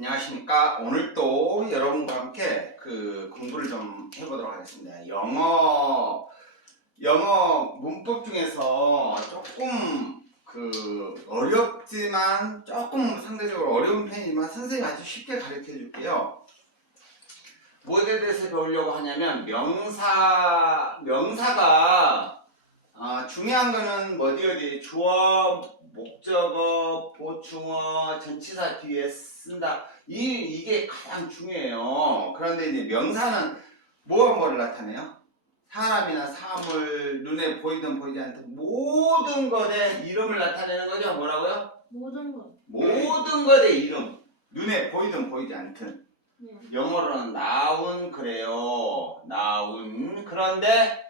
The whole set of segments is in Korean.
안녕하십니까. 오늘 또 여러분과 함께 공부를 좀 해보도록 하겠습니다. 영어 문법 중에서 조금 어렵지만 조금 상대적으로 어려운 편이지만 선생님이 아주 쉽게 가르쳐 줄게요. 무엇에 대해서 배우려고 하냐면 명사가 중요한 거는 어디 주어, 목적어, 보충어, 전치사 뒤에 쓴다. 이게 가장 중요해요. 그런데 이제 명사는 뭐를 나타내요? 사람이나 사물, 눈에 보이든 보이지 않든 모든 것의 이름을 나타내는 거죠. 뭐라고요? 모든 것. 모든 것의 이름. 눈에 보이든 보이지 않든. 네. 영어로는 noun 그래요. noun. 그런데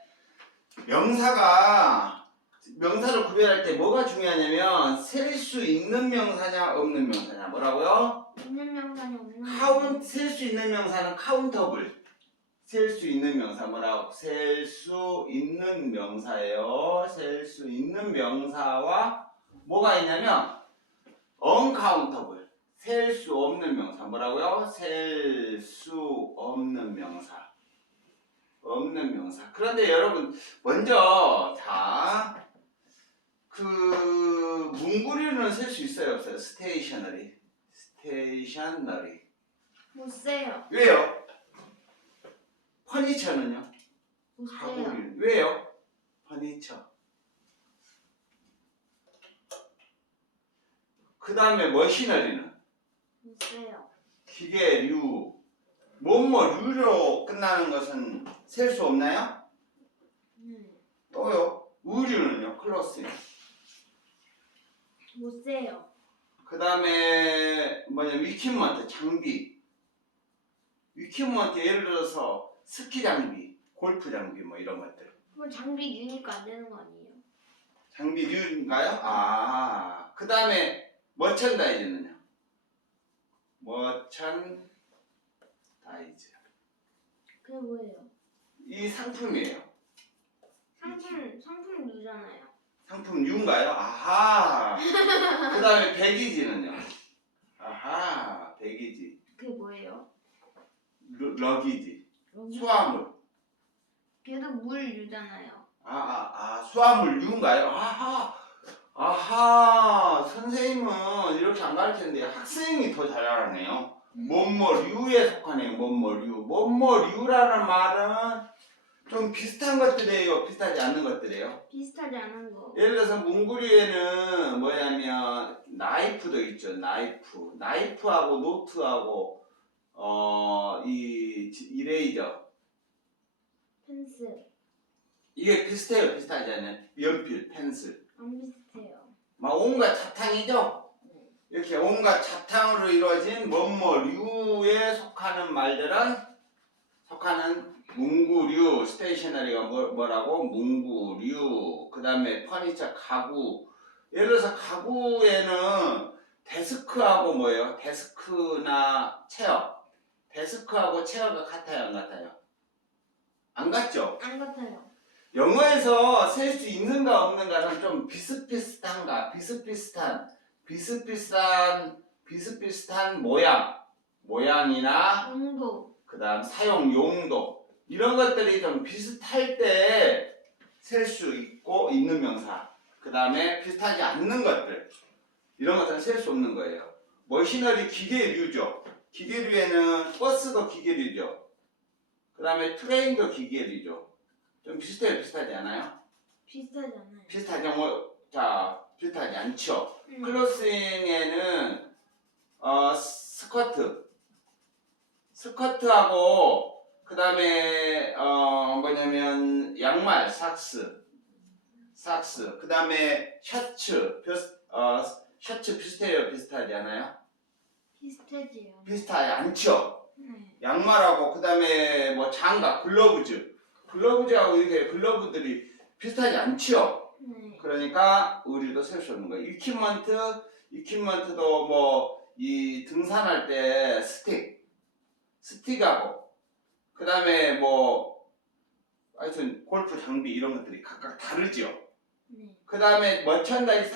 명사를 구별할 때 뭐가 중요하냐면 셀 수 있는 명사냐 없는 명사냐. 뭐라고요? 있는 명사냐 없는 셀 수 있는 명사는 countable. 셀 수 있는 명사 뭐라고? 셀 수 있는 명사예요. 셀 수 있는 명사와 뭐가 있냐면 uncountable. 셀 수 없는 명사. 뭐라고요? 셀 수 없는 명사. 없는 명사. 그런데 여러분 먼저 문구류는 셀 수 있어요 없어요? stationery. 못 세요. 왜요? 퍼니처는요? 못 세요. 가구류. 왜요? 퍼니처. 그 다음에 머시너리는? 못 세요. 기계류. 뭐류로 끝나는 것은 셀 수 없나요? 또요? 의류는요? 클로스. 못 세요. 그 다음에 위키먼트 장비. 위키먼트 예를 들어서 스키 장비, 골프 장비 이런 것들. 그건 장비류니까 안 되는 거 아니에요? 장비류인가요? 그 다음에 머천다이즈는요? 머천다이즈. 그게 뭐예요? 이 상품이에요. 상품류잖아요. 상품류인가요? 아하. 그 다음에 배기지는요? 아하, 배기지. 그게 뭐예요? 러기지. 여기? 수화물. 걔도 물류잖아요. 수화물류인가요? 아하, 선생님은 이렇게 안 가르치는데 학생이 더 잘 알았네요. 뭐뭐류에 속하네요. 뭐뭐류라는 말은 좀 비슷한 것들이에요. 비슷하지 않는 것들이에요. 비슷하지 않은 거. 예를 들어서 문구류에는 뭐냐면 나이프도 있죠. 나이프하고 노트하고 이레이저. 펜슬. 이게 비슷해요. 비슷하지 않아요? 연필, 펜슬. 안 비슷해요. 온갖 자탕이죠? 이렇게 온갖 자탕으로 이루어진 뭐뭐류에 속하는 말들은 문구류, 스테이셔너리가 뭐라고? 문구류. 그 다음에 퍼니처, 가구. 예를 들어서 가구에는 데스크하고 뭐예요? 데스크나 체어. 데스크하고 체어가 같아요, 안 같아요? 안 같죠? 안 같아요. 영어에서 셀 수 있는가 없는가는 좀 비슷비슷한 모양이나 용도. 그 다음 사용 용도 이런 것들이 좀 비슷할 때 셀 수 있고 있는 명사. 그 다음에 비슷하지 않는 것들 이런 것들은 셀 수 없는 거예요. 머시너리 기계류죠. 기계류에는 버스도 기계류죠. 그 다음에 트레인도 기계류죠. 좀 비슷해요? 비슷하지 않아요? 비슷하지 않아요. 비슷하지 않죠. 클로싱에는 스커트하고 그 다음에 양말, 삭스. 그 다음에 셔츠 비슷해요? 비슷하지 않아요? 비슷하지요. 비슷하지 않죠. 네. 양말하고 그 다음에 장갑, 글러브즈하고 이렇게 글러브들이 비슷하지 않죠. 네. 그러니까 의류도 셀 수 없는 거예요. 이퀴먼트도 이 등산할 때 스틱하고 그 다음에 하여튼 골프 장비 이런 것들이 각각 다르죠. 네. 그 다음에 머천다이즈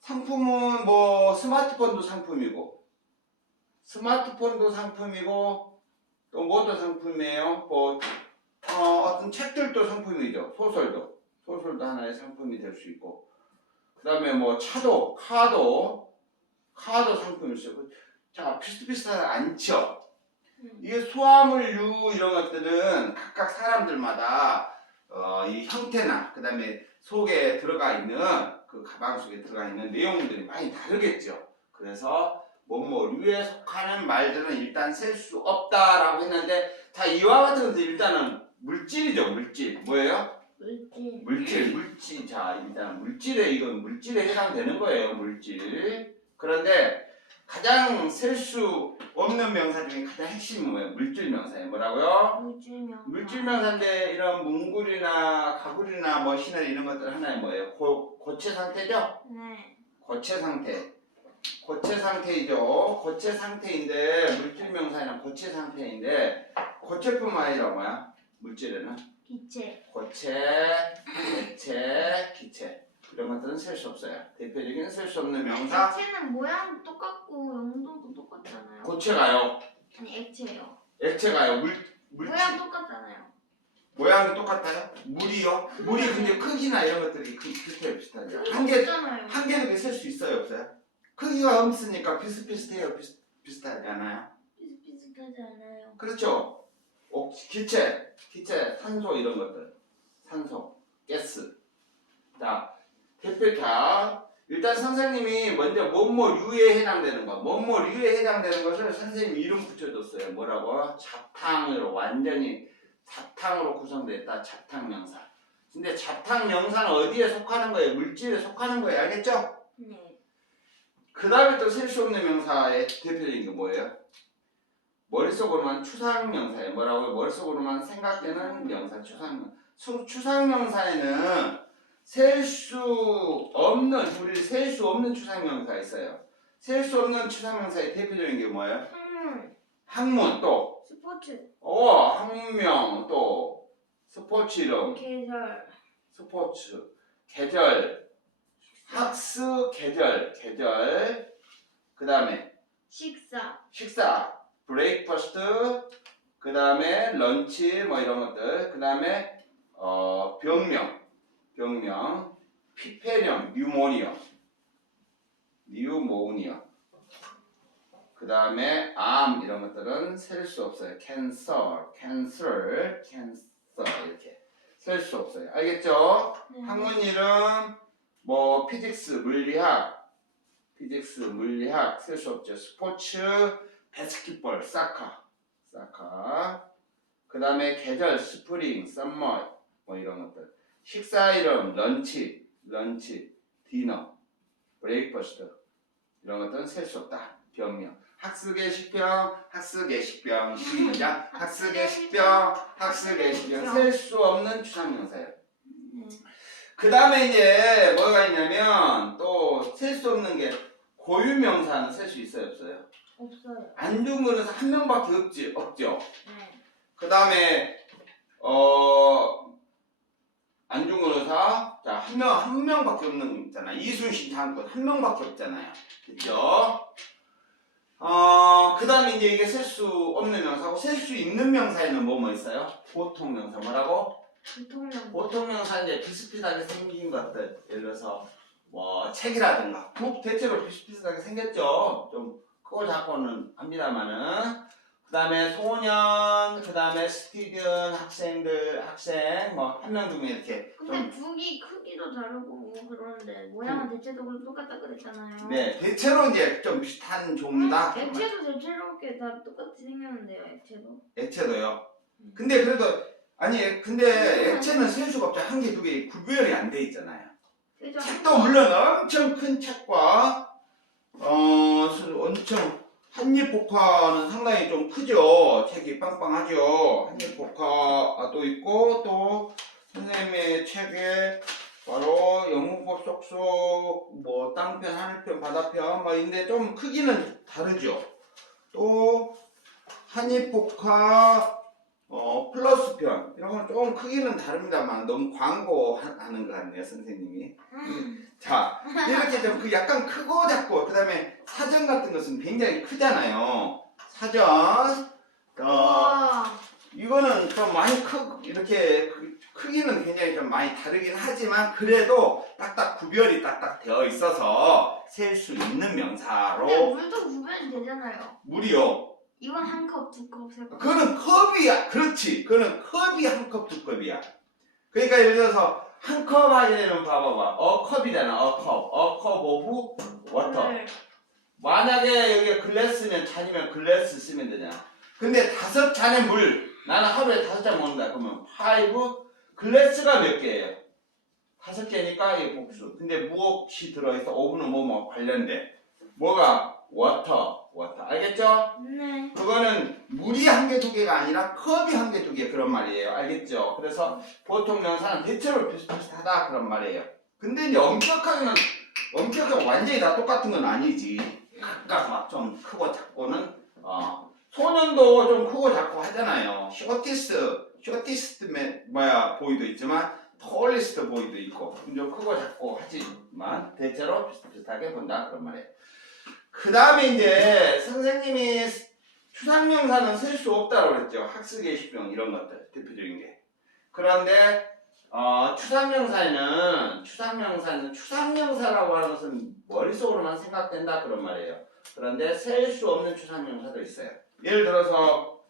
상품은 스마트폰도 상품이고 스마트폰도 상품이고 또 뭐도 상품이에요? 뭐 어떤 책들도 상품이죠. 소설도 하나의 상품이 될 수 있고 그 다음에 뭐 카도 상품일 수 있고 자 비슷비슷하지 않죠? 이게 수화물류 이런 것들은 각각 사람들마다 이 형태나 그 다음에 속에 들어가 있는 그 가방 속에 들어가 있는 내용들이 많이 다르겠죠. 그래서 뭐류에 속하는 말들은 일단 셀 수 없다라고 했는데 자 이와 같은 것들 일단은 물질이죠. 물질 뭐예요? 물질. 자 일단 이건 물질에 해당되는 거예요. 물질. 그런데 가장 셀 수 없는 명사 중에 가장 핵심이 뭐예요? 물질 명사예요. 뭐라고요? 물질 명사인데 이런 뭉굴이나 가구리나 뭐 시너리 이런 것들 하나의 뭐예요? 고체 상태죠? 네. 고체 상태이죠. 고체 상태인데 물질 명사에는 고체 상태인데 고체뿐만 아니라 뭐야? 물질에는 기체. 고체, 액체, 기체 이런 것들은 셀 수 없어요. 대표적인 셀 수 없는 명사 액체는 모양도 똑같고 용도도 똑같잖아요. 고체가요. 아니 액체요. 액체가요. 모양 똑같잖아요. 모양이 똑같아요? 물이요? 물이 근데 크기나 이런 것들이 비슷하죠. 한 개도 셀 수 있어요, 없어요? 크기가 없으니까 비슷비슷해요, 비슷하지 않아요? 비슷하지 않아요. 그렇죠. 기체, 산소 이런 것들, 산소, 가스. 자, 일단 선생님이 먼저 뭐뭐류에 해당되는 것을 선생님 이름 붙여줬어요. 뭐라고? 완전히 자탕으로 구성됐다. 자탕명사. 근데 자탕명사는 어디에 속하는 거예요? 물질에 속하는 거예요. 알겠죠? 네. 그 다음에 또 셀 수 없는 명사의 대표적인 게 뭐예요? 머릿속으로만 추상명사예요. 뭐라고요? 머릿속으로만 생각되는 명사, 추상명사에는 셀 수 없는 추상명사가 있어요. 셀 수 없는 추상명사의 대표적인 게 뭐예요? 학문 또 스포츠. 학문명 또 스포츠 이름 계절 학습 계절 그 다음에 식사 브레이크퍼스트 그 다음에 런치 뭐 이런 것들 그 다음에 병명 피폐렴 뉴모니아 그 다음에 암 이런 것들은 셀 수 없어요. 캔서 이렇게 셀 수 없어요. 알겠죠? 네. 학문 이름 뭐 피직스 물리학 셀 수 없죠. 스포츠 바스켓볼 사커 그 다음에 계절 스프링 썸머 뭐 이런 것들 식사 이름 런치 디너 브레이크퍼스트 이런 것들은 셀 수 없다. 병명 학습의 식병 시작 학습의 식병 셀 수 없는 추상명사예요. 그 다음에 이제 뭐가 있냐면 또 셀 수 없는 게 고유명사는 셀 수 있어요 없어요? 없어요. 안중근에서 한 명밖에 없죠. 네. 그 다음에 안중근 의사 자 한 명밖에 없는 거 있잖아. 이순신 장군 한 명밖에 없잖아요. 그렇죠? 그 다음에 이제 이게 셀 수 없는 명사고 셀 수 있는 명사에는 뭐 있어요? 보통명사 뭐라고? 보통명사 이제 비슷비슷하게 생긴 것들 예를 들어서 뭐 책이라든가 대체로 비슷비슷하게 생겼죠. 좀 크고 작고는 합니다만은 그 다음에 소년 그 다음에 스튜던 학생 뭐 한 명 두 명 이렇게 근데 북이 크기도 다르고 뭐 그런데 모양은 대체적으로 똑같다 그랬잖아요. 네 대체로 이제 좀 비슷한 종류다. 액체도 대체롭게 다 똑같이 생겼는데요. 액체도요. 근데 그래도 근데 액체는 셀 수가 없죠. 한 개 두 개 구별이 안 돼 있잖아요. 그죠? 책도 물론 엄청 큰 책과 엄청 한입복화는 상당히 좀 크죠. 책이 빵빵하죠. 한입복화도 있고 또 선생님의 책에 바로 영문법 쏙쏙 뭐 땅편, 하늘편, 바다편 뭐 있는데 좀 크기는 다르죠. 또 한입복화 플러스편 이런 건 조금 크기는 다릅니다만 너무 광고하는 것 같네요 선생님이. 자 이렇게 좀 약간 크고 작고 그 다음에 사전 같은 것은 굉장히 크잖아요. 사전. 와. 이거는 좀 많이 이렇게 크기는 굉장히 좀 많이 다르긴 하지만 그래도 딱딱 구별이 딱딱 되어 있어서 셀 수 있는 근데 명사로 물도 구별이 되잖아요. 물이요. 이건 한 컵, 두 컵, 세 컵. 그거는 컵이야. 그렇지. 그거는 컵이 한 컵, 두 컵이야. 그러니까 예를 들어서 한 컵 하려면 봐봐봐. 컵이잖아. 컵 오브 워터. 네. 만약에 여기 글래스면 잔이면 글래스 쓰면 되잖아. 근데 5잔의 물. 나는 하루에 5잔 먹는다. 그러면 5 글래스가 몇 개예요? 5개니까 이게 복수. 근데 무엇이 들어있어? 오브는 뭐 관련돼. 뭐가? 워터. 알겠죠? 네. 그거는 물이 1개, 2개가 아니라 컵이 1개, 2개 그런 말이에요. 알겠죠? 그래서 보통 명사는 대체로 비슷비슷하다 그런 말이에요. 근데 이제 엄격하게 완전히 다 똑같은 건 아니지. 각각 막 좀 크고 작고는 소년도 좀 크고 작고 하잖아요. 쇼티스트 보이도 있지만 톨리스트 보이도 있고 좀 크고 작고 하지만 대체로 비슷비슷하게 본다 그런 말이에요. 그 다음에 이제 선생님이 추상명사는 셀 수 없다고 그랬죠. 학습예시병 이런 것들 대표적인 게. 그런데 추상명사라고 하는 것은 머릿속으로만 생각된다 그런 말이에요. 그런데 셀 수 없는 추상명사도 있어요. 예를 들어서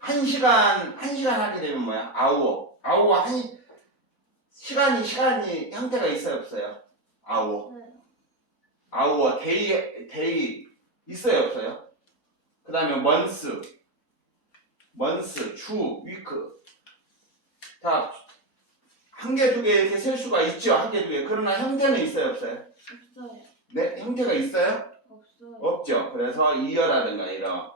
1시간 하게 되면 뭐야? 아워 시간이 형태가 있어요 없어요? 아워 데이 있어요 없어요? 그 다음에 month 주 위크 다 1개, 2개 이렇게 셀 수가 있죠. 1개, 2개. 그러나 형태는 있어요 없어요? 없어요. 네, 형태가 있어요? 없어요. 없죠. 그래서 이어라든가 이런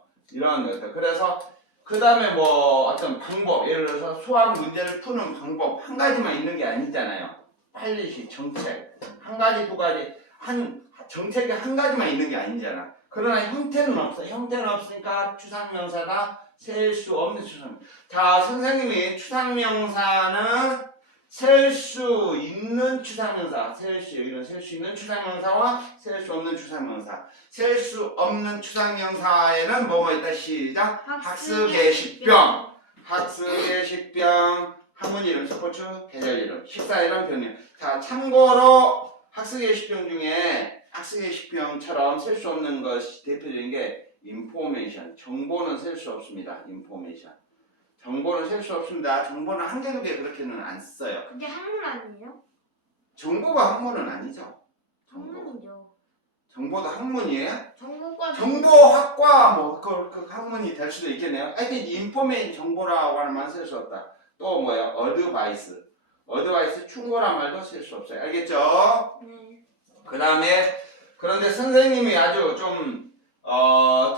것들. 그래서 그 다음에 뭐 어떤 방법, 예를 들어서 수학 문제를 푸는 방법 한 가지만 있는 게 아니잖아요. 팔리시, 정책 한 가지, 두 가지, 정책이 한 가지만 있는 게 아니잖아. 그러나 형태는 없어. 형태는 없으니까 추상명사가 셀 수 없는 추상명사. 자, 선생님이 추상명사는 셀 수 있는 추상명사, 여기는 셀 수 있는 추상명사와 셀 수 없는 추상명사. 셀 수 없는 추상명사에는 뭐가 있다? 시작. 학습예시병, 학문 이름, 스포츠, 계절 이름, 식사 이름, 병명. 자, 참고로 학습예시병 중에 학습예시병처럼 셀 수 없는 것이 대표적인 게 information. 정보는 셀 수 없습니다. information. 정보는 셀 수 없습니다. 정보는 1개, 2개 그렇게는 안 써요. 그게 학문 아니에요? 정보가 학문은 아니죠. 학문이죠. 정보도 학문이에요? 정보과 정보학과 그 학문이 될 수도 있겠네요. 하여튼 인포메인 정보라고 하는 말은 쓸 수 없다. 또 뭐예요? 어드바이스 충고란 말도 쓸 수 없어요. 알겠죠? 네. 그 다음에 그런데 선생님이 아주 좀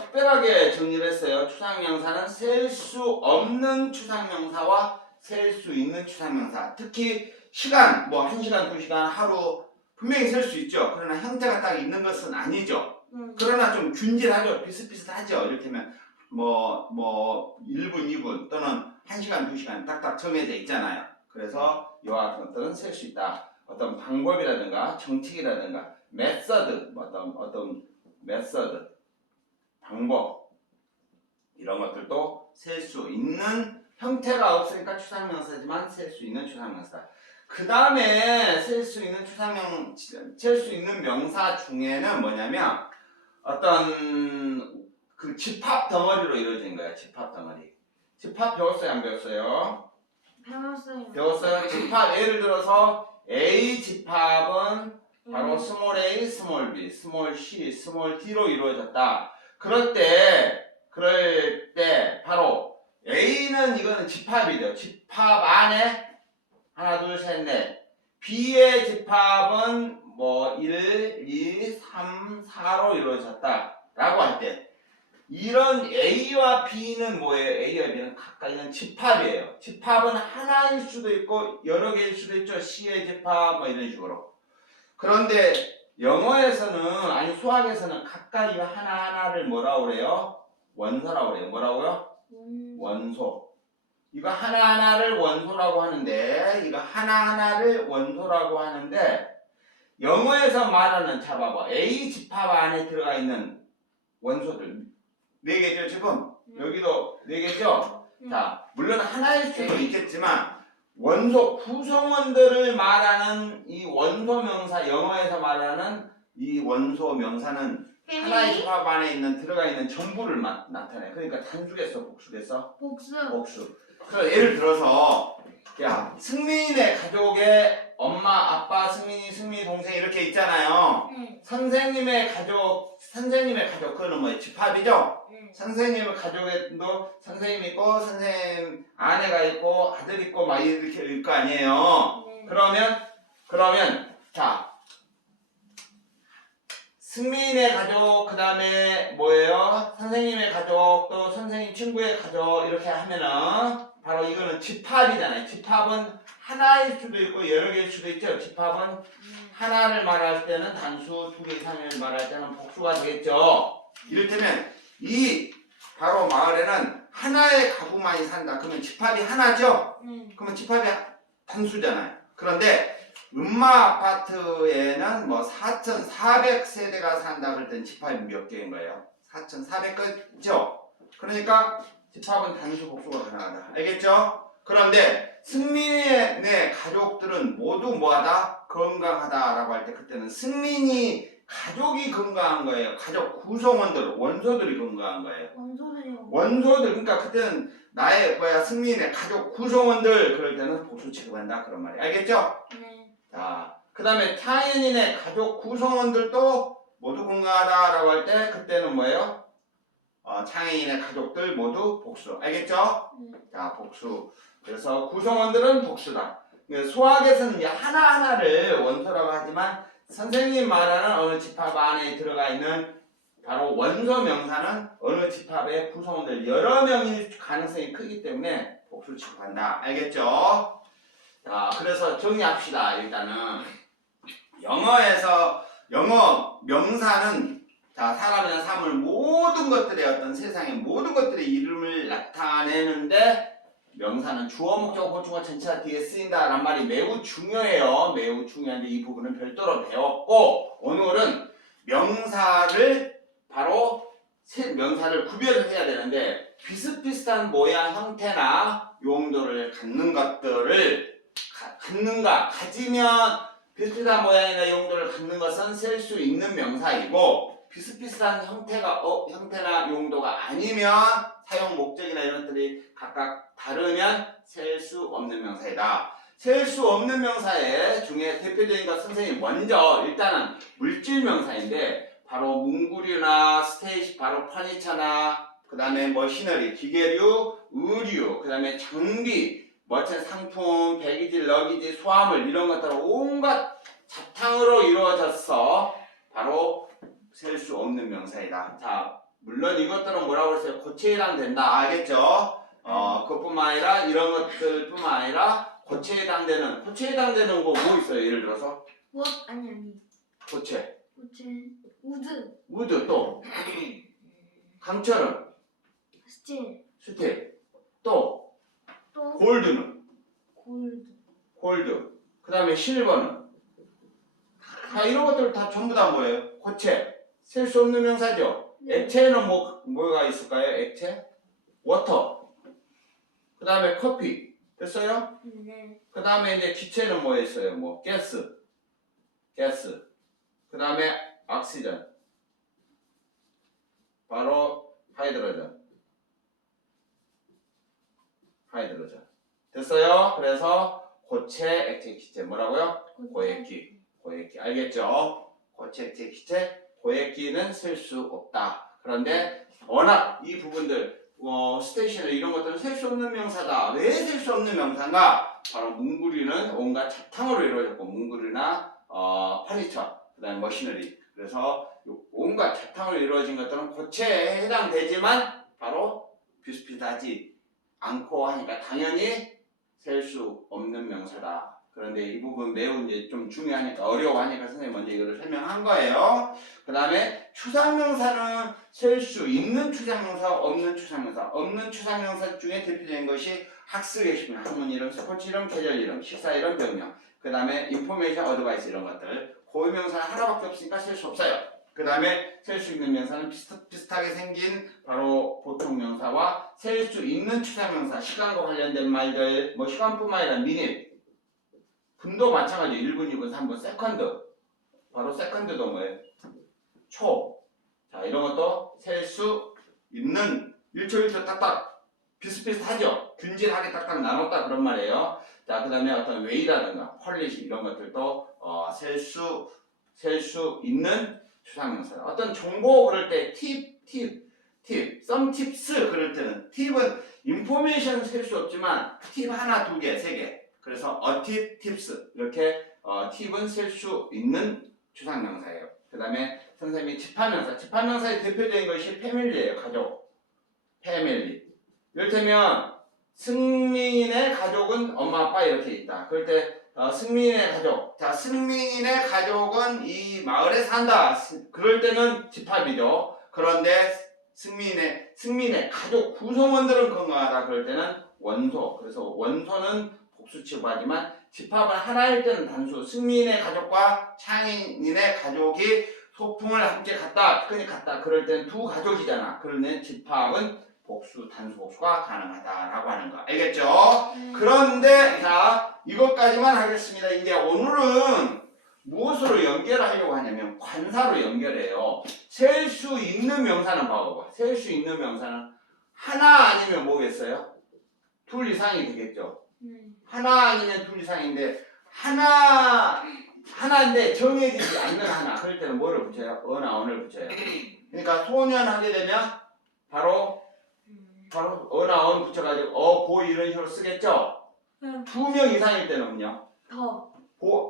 특별하게 정리를 했어요. 추상명사는 셀 수 없는 추상명사와 셀 수 있는 추상명사. 특히 시간, 1시간, 2시간, 하루 분명히 셀 수 있죠. 그러나 형태가 딱 있는 것은 아니죠. 그러나 좀 균질하죠. 비슷비슷하죠. 이를테면 1분, 2분 또는 1시간, 2시간 딱딱 정해져 있잖아요. 그래서 이와 같은 것들은 셀 수 있다. 어떤 방법이라든가 정책이라든가 메서드, 어떤 메서드, 방법 이런 것들도 셀 수 있는 형태가 없으니까 추상명사지만 셀 수 있는 추상명사. 그 다음에 셀 수 있는 명사 중에는 뭐냐면 어떤 그 집합 덩어리로 이루어진 거야. 집합 덩어리. 집합 배웠어요? 안 배웠어요? 배웠어요. 집합 예를 들어서 A 집합은 바로 스몰 a, 스몰 b, 스몰 c, 스몰 d로 이루어졌다. 그럴 때 바로 A는 이거는 집합이죠. 집합 안에 하나, 둘, 셋, 넷. B의 집합은 1, 2, 3, 4로 이루어졌다. 라고 할 때 이런 A와 B는 뭐예요? A와 B는 각각 있는 집합이에요. 집합은 하나일 수도 있고 여러 개일 수도 있죠. C의 집합 이런 식으로. 그런데 영어에서는 수학에서는 각각 이 하나하나를 뭐라고 그래요? 원소라고 그래요. 뭐라고요? 원소. 이거 하나하나를 원소라고 하는데 영어에서 말하는 자 봐봐. A 집합 안에 들어가 있는 원소들 4개죠 지금? 여기도 4개죠? 자, 물론 하나일 수도 있겠지만 원소 구성원들을 말하는 이 원소 명사, 영어에서 말하는 이 원소 명사는 하나의 조합 안에 들어가 있는 전부를 나타내. 그러니까 단수겠어, 복수겠어? 복수. 그래서 예를 들어서 야, 승민이네 가족에 엄마, 아빠, 승민이 동생 이렇게 있잖아요. 선생님의 가족 그거는 뭐예요? 집합이죠? 선생님의 가족에도 선생님 있고 선생님 아내가 있고 아들 있고 막 이렇게 일 거 아니에요. 그러면 자, 승민의 가족 그 다음에 뭐예요? 선생님의 가족 또 선생님 친구의 가족 이렇게 하면은 바로 이거는 집합이잖아요. 집합은 하나일 수도 있고 여러 개일 수도 있죠. 집합은 하나를 말할 때는 단수, 2개 이상을 말할 때는 복수가 되겠죠. 이를테면 이 바로 마을에는 하나의 가구만이 산다. 그러면 집합이 하나죠? 그러면 집합이 단수잖아요. 그런데 음마 아파트에는 뭐 4,400세대가 산다 그럴 땐 집합이 몇 개인 거예요? 4,400개죠? 그러니까 집합은 단수 복수가 가능하다. 알겠죠? 그런데 승민의 가족들은 모두 뭐하다? 건강하다라고 할 때 그때는 승민이 가족이 건강한 거예요. 가족 구성원들, 원소들이 건강한 거예요. 원소들, 그러니까 그때는 나의 승민의 가족 구성원들 그럴 때는 복수 취급한다 그런 말이에요. 알겠죠? 네. 자, 그 다음에 창현이네 가족 구성원들도 모두 건강하다라고 할 때 그때는 뭐예요? 창현이네 가족들 모두 복수. 알겠죠? 자, 복수. 그래서 구성원들은 복수다. 소학에서는 하나하나를 원소라고 하지만 선생님 말하는 어느 집합 안에 들어가 있는 바로 원소 명사는 어느 집합의 구성원들 여러 명일 가능성이 크기 때문에 복수 취급한다. 알겠죠? 자, 그래서 정리합시다. 일단은 영어 명사는 자, 사람이나 사물 모든 것들의 어떤 세상의 모든 것들의 이름을 나타내는데 명사는 주어, 목적, 보충어, 전치사 뒤에 쓰인다라는 말이 매우 중요해요. 매우 중요한데 이 부분은 별도로 배웠고 오늘은 명사를 구별을 해야 되는데 비슷비슷한 모양, 형태나 용도를 가지면 비슷비슷한 모양이나 용도를 갖는 것은 셀 수 있는 명사이고 비슷비슷한 형태나 용도가 아니면 사용 목적이나 이런 것들이 각각 다르면 셀 수 없는 명사이다. 셀 수 없는 명사 중에 대표적인 것 선생님 먼저 일단은 물질 명사인데 바로 문구류나 바로 퍼니처나 그 다음에 머시너리, 기계류, 의류, 그 다음에 장비, 멋진 상품, 배기질, 러기지, 소화물 이런 것들은 온갖 잡탕으로 이루어져서 바로 셀 수 없는 명사이다. 자, 물론 이것들은 뭐라고 했어요? 고체에 해당된다. 알겠죠? 그것뿐만 아니라 이런 것들뿐만 아니라 고체에 해당되는 거 뭐 있어요? 예를 들어서 아니. 고체, 우드, 또 강철은 스틸, 또 골드는 골드, 그 다음에 실버는 다 이런 것들 다 전부 다 뭐예요? 고체, 셀 수 없는 명사죠. 네. 액체는 뭐가 있을까요? 액체, 워터, 그 다음에 커피 됐어요? 네. 그 다음에 이제 기체는 뭐 있어요? 가스, 그 다음에 옥시전, 바로 하이드로전. 됐어요? 그래서 고체, 액체, 기체 뭐라고요? 고액기. 알겠죠? 고체, 액체, 기체, 고액기는 쓸 수 없다. 그런데 워낙 이 부분들 스테이셔너리 이런 것들은 셀 수 없는 명사다. 왜 셀 수 없는 명사인가? 바로 문구류는 온갖 잡탕으로 이루어졌고 문구류나 퍼니처, 그 다음에 머시너리. 그래서 온갖 잡탕으로 이루어진 것들은 고체에 해당되지만 바로 비슷비슷하지 않고 하니까 당연히 셀 수 없는 명사다. 그런데 이 부분 매우 이제 좀 중요하니까 어려워하니까 선생님 먼저 이거를 설명한 거예요. 그 다음에 추상명사는 셀 수 있는 추상명사, 없는 추상명사. 없는 추상명사 중에 대표적인 것이 학습 예시문, 학문 이름, 스포츠 이름, 계절 이름, 식사 이름, 병명. 그 다음에 인포메이션 어드바이스 이런 것들. 고유명사는 하나밖에 없으니까 셀 수 없어요. 그 다음에 셀 수 있는 명사는 비슷하게 생긴 바로 보통 명사와 셀 수 있는 추상명사, 시간과 관련된 말들, 뭐 시간뿐만 아니라 미닛, 분도 마찬가지. 1분, 2분, 3분, 세컨드. 바로 세컨드도 뭐예요? 초. 자, 이런 것도 셀 수 있는 1초 1초 딱딱 비슷비슷하죠? 균질하게 딱딱 나눴다 그런 말이에요. 자, 그 다음에 어떤 웨이라든가 퀄리티 이런 것들도 셀 수 있는 추상명사. 어떤 정보 그럴 때 some tips 그럴 때는 팁은 information 셀 수 없지만 팁 하나, 두 개, 세 개. 그래서 a tip, tips 이렇게 팁은 셀 수 있는 추상명사예요. 그 다음에 선생님이 집합명사의 대표적인 것이 패밀리예요. 가족. 패밀리. 이를테면 승민의 가족은 엄마 아빠 이렇게 있다. 그럴 때 승민의 가족. 자, 승민의 가족은 이 마을에 산다. 그럴 때는 집합이죠. 그런데 승민의 가족 구성원들은 건강하다. 그럴 때는 원소. 그래서 원소는 복수 취급하지만 집합은 하나일 때는 단수. 승민의 가족과 창인의 가족이 소풍을 함께 갔다. 피크닉 갔다. 그럴 때는 두 가족이잖아. 그럴 때는 집합은 복수, 단수 복수가 가능하다라고 하는 거. 알겠죠? 그런데 자, 이것까지만 하겠습니다. 이제 오늘은 무엇으로 연결하려고 하냐면 관사로 연결해요. 셀 수 있는 명사는 봐봐. 셀 수 있는 명사는 하나 아니면 뭐겠어요? 둘 이상이 되겠죠. 하나 아니면 둘 이상인데 하나인데 정해지지 않는 하나. 그럴 때는 뭐를 붙여요? 어나 언을 붙여요. 그러니까 소년 하게 되면 바로 어나 언 붙여가지고 보 이런 식으로 쓰겠죠? 두 명 이상일 때는요?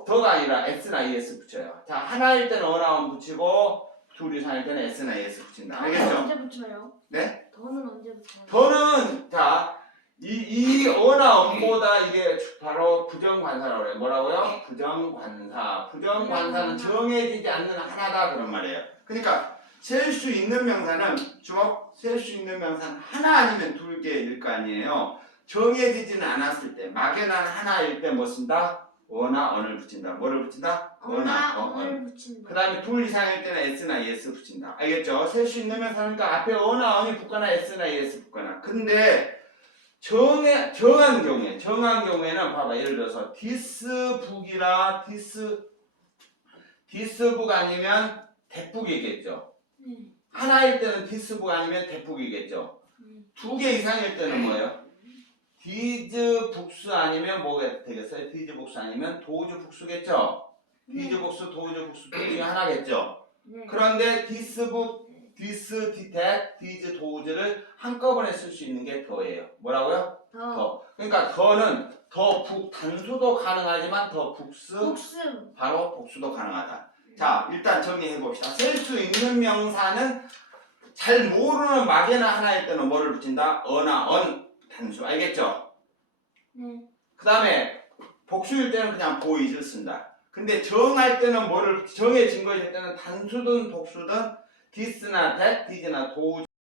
더가 아니라 s나 es 붙여요. 자, 하나일 때는 어나 언 붙이고 둘 이상일 때는 s나 es 붙인다. 알겠죠? 언제 붙여요? 네? 더는 언제 붙여요? 더는 자 이 어나 언보다 이게 바로 부정관사라고 해요. 뭐라고요? 부정관사. 부정관사는 정해지지 않는 하나다 그런 말이에요. 그러니까 셀 수 있는 명사는 주목 셀 수 있는 명사는 하나 아니면 둘 개일 거 아니에요. 정해지지는 않았을 때 막연한 하나일 때 뭐 쓴다? 어나 언을 붙인다. 뭐를 붙인다? 어나 언을 붙인다. 그 다음에 둘 이상일 때는 s나 es 붙인다. 알겠죠? 셀 수 있는 명사니까 앞에 어나 언이 붙거나 s나 es 붙거나. 근데 정한 경우에는 봐봐. 예를 들어서 thisbook이라 thisbook 아니면 thatbook이겠죠. 하나일 때는 thisbook 아니면 thatbook이겠죠. 두 개 이상일 때는 뭐예요? these books 아니면 뭐가 되겠어요? these books 아니면 those books겠죠. these books, those books 둘 중에 하나겠죠. 그런데 this book, this, that, these, those를 한꺼번에 쓸 수 있는 게 더예요. 뭐라고요? 더. 그러니까 더는 더 북 단수도 가능하지만 더 북스 바로 복수도 가능하다. 자, 일단 정리해 봅시다. 셀 수 있는 명사는 잘 모르는 막연한 하나일 때는 뭐를 붙인다? 어나 언 단수. 알겠죠? 네. 그 다음에 복수일 때는 그냥 보이즈 쓴다. 근데 정할 때는 뭐를 정해진 거일 때는 단수든 복수든 this나 that, these나 those